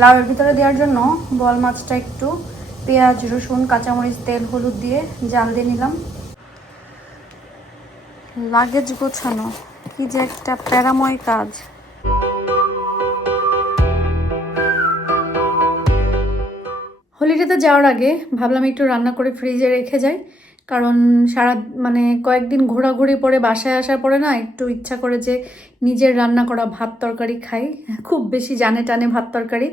লাউয়ের ভিতরে দেওয়ার জন্য বোয়াল মাছটা একটু পেঁয়াজ, রসুন, কাঁচামরিচ, তেল, হলুদ দিয়ে জাল দিয়ে নিলাম। লাগেজ গোছানো কি যে একটা প্যারাময় কাজ। হলিডেতে যাওয়ার আগে ভাবলাম একটু রান্না করে ফ্রিজে রেখে যাই, কারণ কয়েকদিন ঘোরাঘুরি পরে বাসায় আসার পরে না একটু ইচ্ছা করে যে নিজের রান্না করা ভাত তরকারি খাই। খুব বেশি জানে টানে ভাত তরকারি।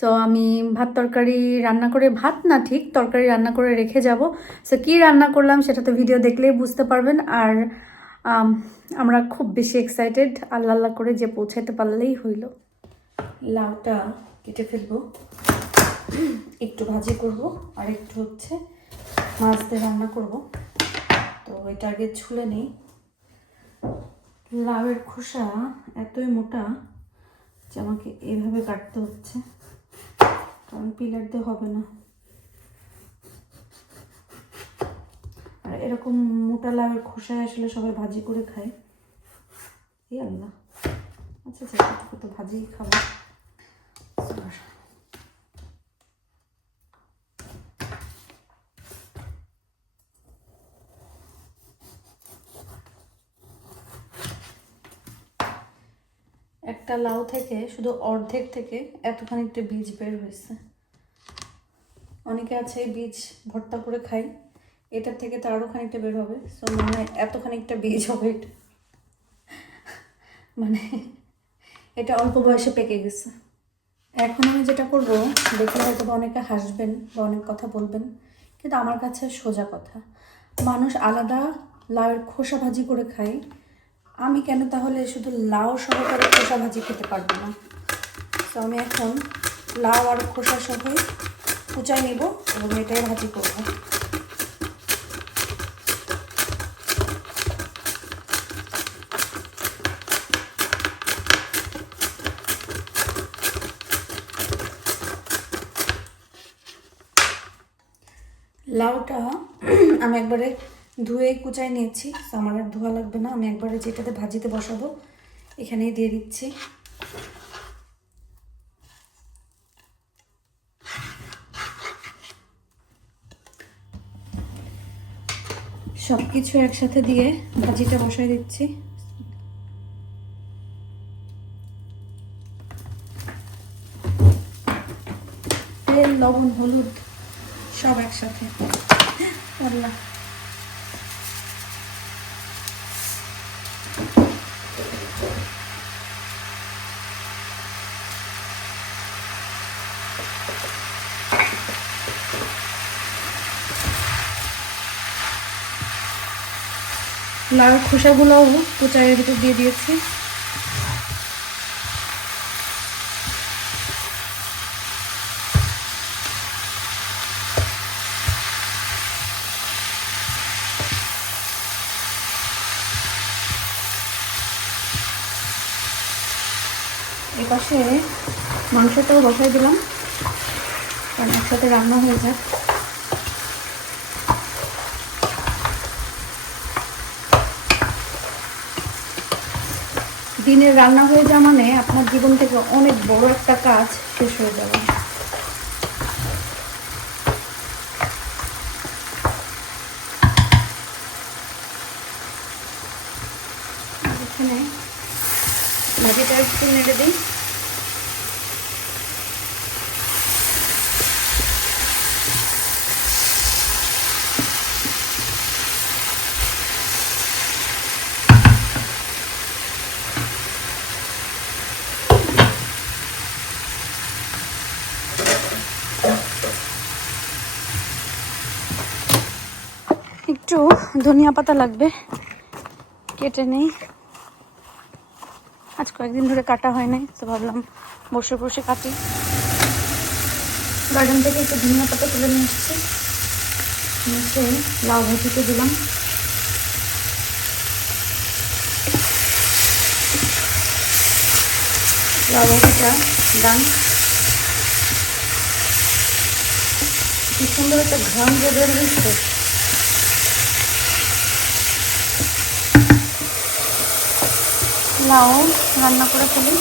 সো আমি ভাত তরকারি রান্না করে, ভাত না ঠিক তরকারি রান্না করে রেখে যাব। সো কী রান্না করলাম সেটা তো ভিডিও দেখলেই বুঝতে পারবেন। আর আমরা খুব বেশি এক্সাইটেড, আল্লাহ আল্লাহ করে যে পৌঁছাতে পারলেই হইল। লাউটা কেটে ফেলবো, একটু ভাজি করব আর একটু হচ্ছে মাছ দিয়ে রান্না করব। তো এটা আগে ছুলে নেই। লাউয়ের খোসা এতই মোটা যে আমাকে এইভাবে কাটতে হচ্ছে, কারণ পিলার দিয়ে হবে না। আর এরকম মোটা লাউয়ের খোসায় আসলে সবাই ভাজি করে খায়। এই আল্লাহ, আচ্ছা আচ্ছা, তো ভাজিই খাবো। একটা লাউ থেকে শুধু অর্ধেক থেকে এতখানিকটা বীজ বের হয়েছে। অনেকে আছে বীজ ভর্তা করে খাই, এটার থেকে তো আরও খানিকটা বের হবে। সো মনে হয় এত খানিকটা বীজ হবে এটা, মানে এটা অল্প বয়সে পেকে গেছে। এখন আমি যেটা করব, দেখলে হয়তো বা অনেকে হাসবেন বা অনেক কথা বলবেন, কিন্তু আমার কাছে সোজা কথা। মানুষ আলাদা লাউয়ের খোসা ভাজি করে খায়, আমি কেন তাহলে শুধু লাউ সহকারে খোসা ভাজি খেতে পারবো না? তো আমি এখন লাউ আর খোসা সহই কুচাই নেব এবং এটাই ভাজি করব। লাউটা আমি একবারে ধুয়ে কুচাই নিয়েছি, তো আমার আর ধোয়া লাগবে না। আমি একবারে যেটাতে ভাজিতে বসাবো এখানেই দিয়ে দিচ্ছি। সব কিছু একসাথে দিয়ে ভাজিটা বসাই দিচ্ছি। তেল, লবণ, হলুদ সব একসাথে। আল্লাহ, লাউর খোসাগুলোও কুচাইয়ের ভিতর দিয়ে দিয়েছি। এপাশে মাংসটাও বসাই দিলাম, কারণ একসাথে রান্না হয়ে যাক। দিনের রান্না হয়ে যাওয়া মানে আপনার জীবন থেকে অনেক বড় একটা কাজ শেষ হয়ে যাবে। এখানে ভাজিটা একটু নেড়ে দিই। একটু ধনিয়া পাতা লাগবে, কেটে নেই। আজ কয়েকদিন ধরে কাটা হয় নাই, তো ভাবলাম বসে বসে কাটি। গার্ডেন থেকে একটু ধনিয়া পাতা তুলে নিয়ে এসেছি, নিচে লাউ ভাজিতে দিলাম। লাউ ভাজিটা ডান। কি সুন্দর একটা ঘ্রাণ বের হয়েছে। লাউ রান্না করে ফেলি।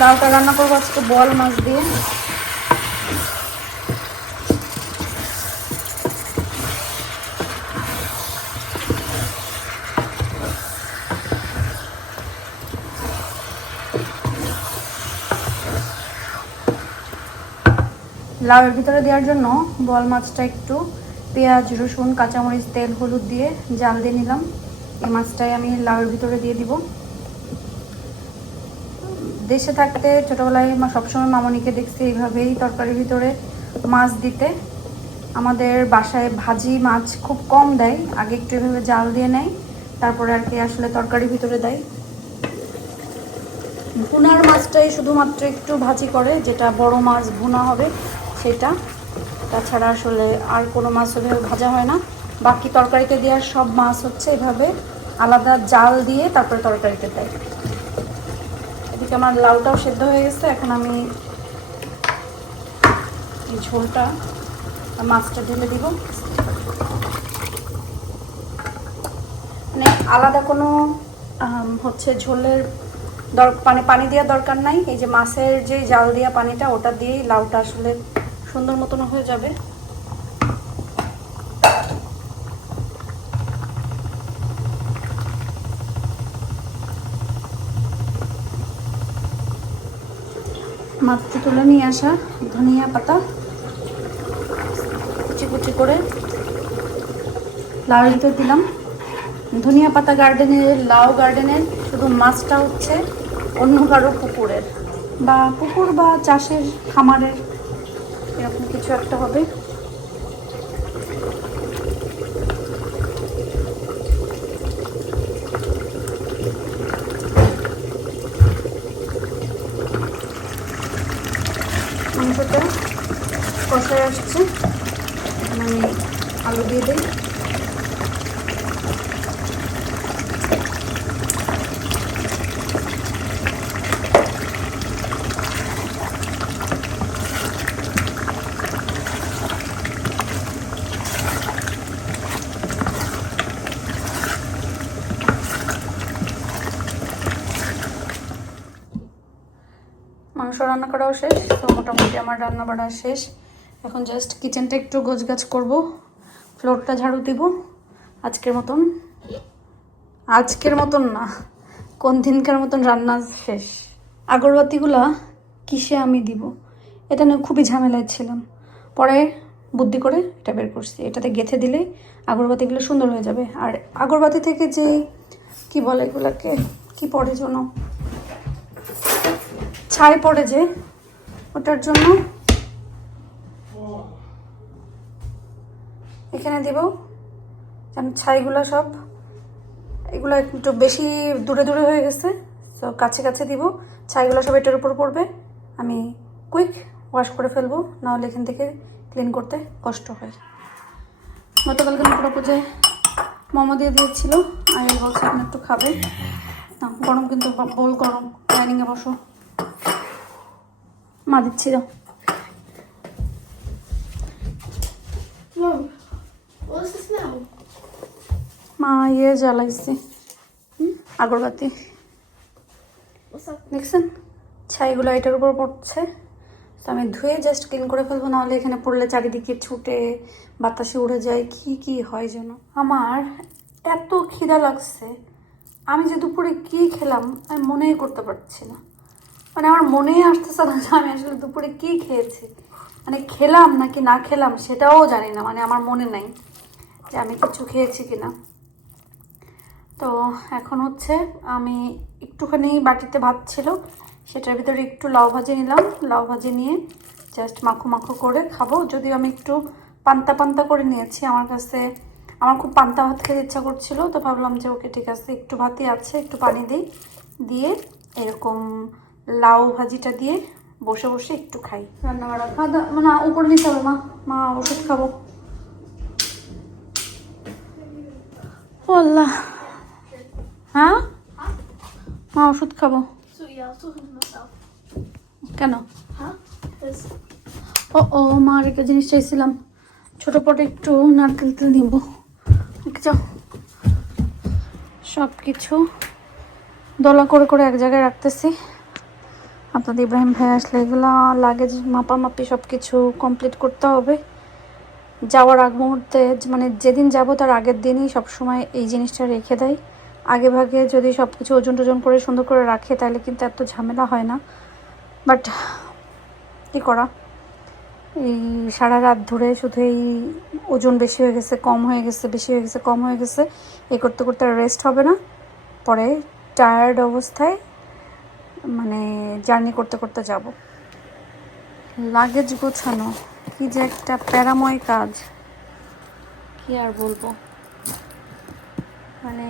লাউটা রান্না করবো আজকে বোয়াল মাছ দিয়ে। লাউয়ের ভিতরে দেওয়ার জন্য বোয়াল মাছটা একটু পেঁয়াজ, রসুন, কাঁচামরিচ, তেল, হলুদ দিয়ে জাল দিয়ে নিলাম। এই মাছটাই আমি লাউয়ের ভিতরে দিয়ে দিব। দেশে থাকতে ছোটোবেলায় সবসময় মামনিকে দেখছি এইভাবেই তরকারির ভিতরে মাছ দিতে। আমাদের বাসায় ভাজি মাছ খুব কম দেয়, আগে একটু এভাবে জাল দিয়ে নেয়, তারপরে আর কি আসলে তরকারির ভিতরে দেয়। ভুনার মাছটাই শুধুমাত্র একটু ভাজি করে, যেটা বড় মাছ ভুনা হবে সেটা। তাছাড়া আসলে আর কোনো মাছ ওইভাবে ভাজা হয় না। বাকি তরকারিতে দেওয়ার সব মাছ হচ্ছে এভাবে আলাদা জাল দিয়ে তারপরে তরকারিতে দেয়। এদিকে আমার লাউটাও সেদ্ধ হয়ে গেছে। এখন আমি এই ঝোলটা মাছটা ঢেলে দিব। মানে আলাদা কোনো হচ্ছে ঝোলের পানি দেওয়ার দরকার নাই। এই যে মাছের যে জাল দেওয়া পানিটা, ওটা দিয়েই লাউটা আসলে সুন্দর মতন হয়ে যাবে। মাত্র তুলে নিয়ে আসা ধনিয়া পাতা কুচি কুচি করে লাউয়ের ভিতর দিলাম। ধনিয়া পাতা গার্ডেনের, লাউ গার্ডেনের, শুধু মাছটা হচ্ছে অন্য কারো পুকুরের বা পুকুর বা চাষের খামারের, এরকম কিছু একটা হবে। মাংসটা কষায় আসছে, আমি আলু দিয়ে দিই। মাংস রান্না করাও শেষ, তো মোটামুটি আমার রান্না বাড়া শেষ। এখন জাস্ট কিচেনটা একটু গোছগাছ করব, ফ্লোরটা ঝাড়ু দিব। আজকের মতন না, কোন দিনকার মতন রান্না শেষ। আগরবাতিগুলা কিসে আমি দিব, এটা নিয়ে খুবই ঝামেলায় ছিলাম। পরে বুদ্ধি করে এটা বের করছি, এটাতে গেঁথে দিলে আগরবাতিগুলো সুন্দর হয়ে যাবে। আর আগরবাতি থেকে যে কি বলে এগুলাকে, কি পড়ে যেন, ছাই পড়ে যে, ওটার জন্য এখানে দিব। ছাইগুলো সব, এগুলো একটু বেশি দূরে দূরে হয়ে গেছে, তো কাছে কাছে দিব। ছাইগুলো সব এটার উপর পড়বে। আমি কুইক ওয়াশ করে ফেলবো, নাহলে এখান থেকে ক্লিন করতে কষ্ট হয়। গতকালকে পুজো মোমো দিয়ে দিয়েছিল, আর বলছে আপনি একটু খাবে না, গরম কিন্তু বল গরম। ডাইনিংয়ে বসো, মা দিচ্ছি দাও। মা জ্বালাইছে আগরবাতি, দেখছেন ছাইগুলো এটার উপর পড়ছে। তো আমি ধুয়ে জাস্ট ক্লিন করে ফেলবো, নাহলে এখানে পড়লে চারিদিকে ছুটে বাতাসে উড়ে যায়, কি হয় যেন। আমার এত খিদা লাগছে, আমি যে দুপুরে কি খেলাম আমি মনেই করতে পারছি না। মানে আমার মনেই আসতেছে না যে আমি আসলে দুপুরে কি খেয়েছি। মানে খেলাম নাকি না খেলাম সেটাও জানি না, মানে আমার মনে নাই যে আমি কিছু খেয়েছি কিনা। তো এখন হচ্ছে আমি একটুখানি বাটিতে ভাত ছিল, সেটার ভিতরে একটু লাউ ভাজি নিলাম। লাউ ভাজি নিয়ে জাস্ট মাখো মাখো করে খাবো। যদিও আমি একটু পান্তা পান্তা করে নিয়েছি, আমার খুব পান্তা ভাত খেতে ইচ্ছা করছিল, তো ভাবলাম যে ওকে ঠিক আছে, একটু ভাতই আছে, একটু পানি দিয়ে এরকম লাউ ভাজিটা দিয়ে বসে বসে একটু খাই। রান্না বাড়া খাওয়া দাওয়া মানে উপরে নিতে হবে। মা ওষুধ খাবো। ও আল্লাহ, হ্যাঁ মা ওষুধ খাবো। কেন? ও মা একটা জিনিস চাইছিলাম, ছোট পটে একটু নারকেল তেল নিব। সব কিছু দলা করে করে এক জায়গায় রাখতেছি, আপনাদের ইব্রাহিম ভাই আসলে এগুলা লাগেজ মাপামাপি সব কিছু কমপ্লিট করতে হবে। যাওয়ার আগ মুহূর্তে মানে যেদিন যাব তার আগের দিনই সবসময় এই জিনিসটা রেখে দেয়। আগে ভাগে যদি সব কিছু ওজন টোজন করে সুন্দর করে রাখে তাহলে কিন্তু এত ঝামেলা হয় না। বাট কী করা, এই সারা রাত ধরে শুধু এই ওজন বেশি হয়ে গেছে, কম হয়ে গেছে, বেশি হয়ে গেছে, কম হয়ে গেছে, এই করতে করতে আর রেস্ট হবে না। পরে টায়ার্ড অবস্থায় মানে জার্নি করতে করতে যাব। লাগেজ গোছানো কি যে একটা প্যারাময় কাজ, কি আর বলবো। মানে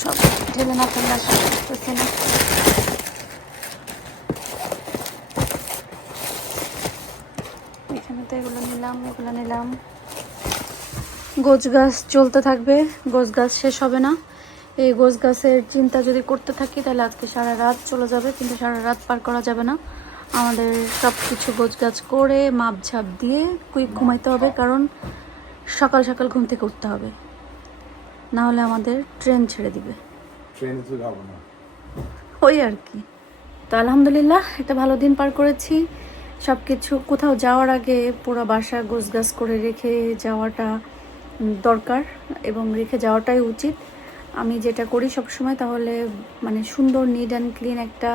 সব ঢেলে না ফেলে আসা করতেছে না। এখানে তো এগুলো নিলাম, এগুলো নিলাম। গোছ গাছ চলতে থাকবে, গোছ গাছ শেষ হবে না। এই গোছ গাছের চিন্তা যদি করতে থাকি তাহলে আজকে সারা রাত চলে যাবে, কিন্তু সারা রাত পার করা যাবে না। আমাদের সব কিছু গোছ গাছ করে মাপঝাপ দিয়ে কুইক ঘুমাইতে হবে, কারণ সকাল সকাল ঘুম থেকে উঠতে হবে, না হলে আমাদের ট্রেন ছেড়ে দিবে। ওই আর কি। তো আলহামদুলিল্লাহ একটা ভালো দিন পার করেছি। সব কিছু কোথাও যাওয়ার আগে পুরো বাসা গোছগাছ করে রেখে যাওয়াটা দরকার এবং রেখে যাওয়াটাই উচিত। আমি যেটা করি সবসময়, তাহলে মানে সুন্দর নিট অ্যান্ড ক্লিন একটা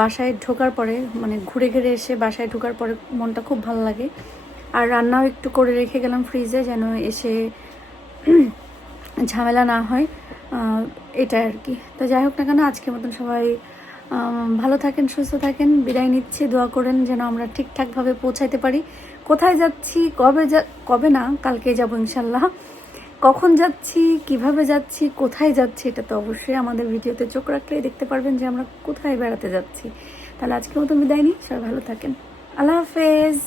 বাসায় ঢোকার পরে, মানে ঘুরে ঘুরে এসে বাসায় ঢোকার পরে মনটা খুব ভালো লাগে। আর রান্নাও একটু করে রেখে গেলাম ফ্রিজে, যেন এসে ঝামেলা না হয়, এটা আর কি। তো যাই হোক না কেন, আজকের মতন সবাই ভালো থাকেন, সুস্থ থাকেন, বিদায় নিচ্ছি। দোয়া করেন যেন আমরা ঠিকঠাকভাবে পৌঁছাইতে পারি। কোথায় যাচ্ছি, কবে না কালকে যাব ইনশাল্লাহ। কখন যাচ্ছি, কিভাবে যাচ্ছি, কোথায় যাচ্ছি, এটা তো অবশ্যই আমাদের ভিডিওতে চোখ রাখলেই দেখতে পারবেন যে আমরা কোথায় বেড়াতে যাচ্ছি। তাহলে আজকের মতন বিদায় নিই, সবাই ভালো থাকেন, আল্লাহ হাফেজ।